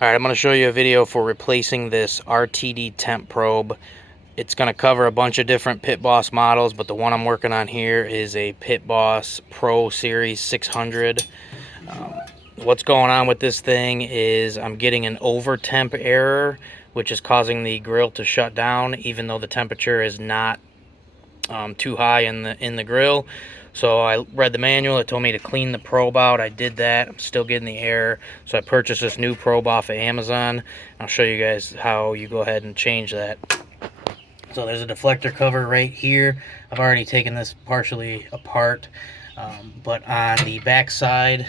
Alright, I'm going to show you a video for replacing this RTD temp probe. It's going to cover a bunch of different Pitboss models, but the one I'm working on here is a Pitboss Pro Series 600. What's going on with this thing is I'm getting an over temp error, which is causing the grill to shut down even though the temperature is not too high in the grill. So I read the manual. It told me to clean the probe out. I did that. I'm still getting the error, so I purchased this new probe off of Amazon. I'll show you guys how you go ahead and change that. So there's a deflector cover right here. I've already taken this partially apart, but on the back side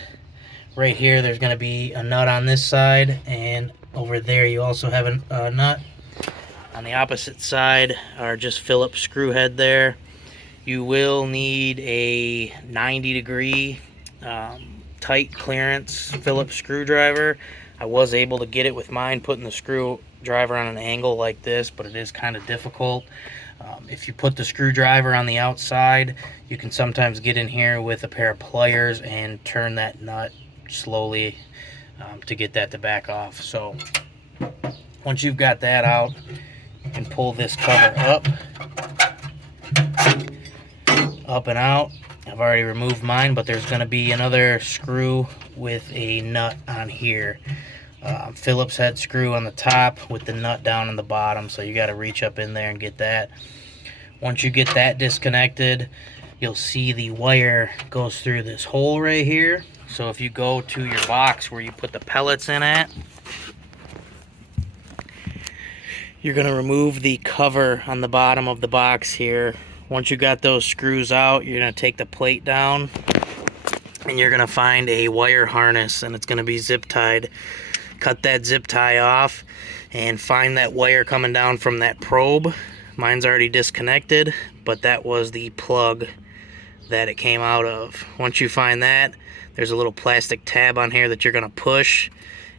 right here there's going to be a nut on this side, and over there you also have a nut. On the opposite side are just Phillips screw head there. You will need a 90-degree tight clearance Phillips screwdriver. I was able to get it with mine, putting the screwdriver on an angle like this, but it is kind of difficult. If you put the screwdriver on the outside, you can sometimes get in here with a pair of pliers and turn that nut slowly to get that to back off. So once you've got that out, you can pull this cover up and out. I've already removed mine, but there's going to be another screw with a nut on here. Phillips head screw on the top with the nut down on the bottom, so you got to reach up in there and get that. Once you get that disconnected, you'll see the wire goes through this hole right here. So if you go to your box where you put the pellets in at, you're going to remove the cover on the bottom of the box here. Once you got those screws out, you're going to take the plate down and you're going to find a wire harness, and it's going to be zip tied. Cut that zip tie off and find that wire coming down from that probe. Mine's already disconnected, but that was the plug that it came out of. Once you find that, there's a little plastic tab on here that you're going to push,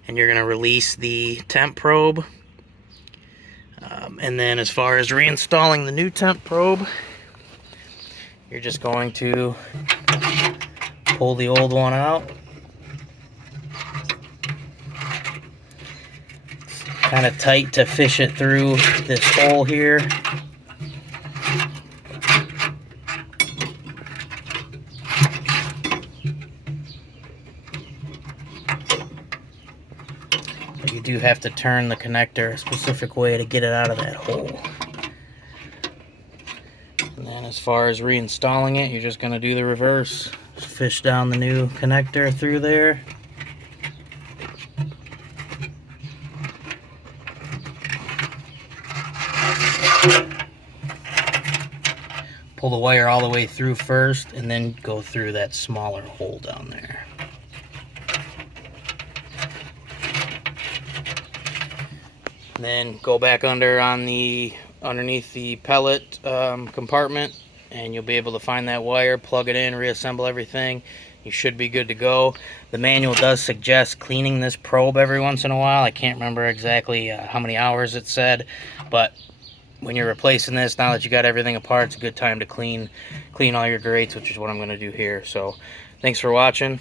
and you're going to release the temp probe. And then as far as reinstalling the new temp probe, you're just going to pull the old one out. It's kind of tight to fish it through this hole here. But you do have to turn the connector a specific way to get it out of that hole. And then as far as reinstalling it, you're just going to do the reverse. Just fish down the new connector through there. Pull the wire all the way through first, and then go through that smaller hole down there. And then go back underneath the pellet compartment, and you'll be able to find that wire, plug it in, reassemble everything. You should be good to go. The manual does suggest cleaning this probe every once in a while. I can't remember exactly how many hours it said, but when you're replacing this, now that you got everything apart, it's a good time to clean all your grates, which is what I'm going to do here. So thanks for watching.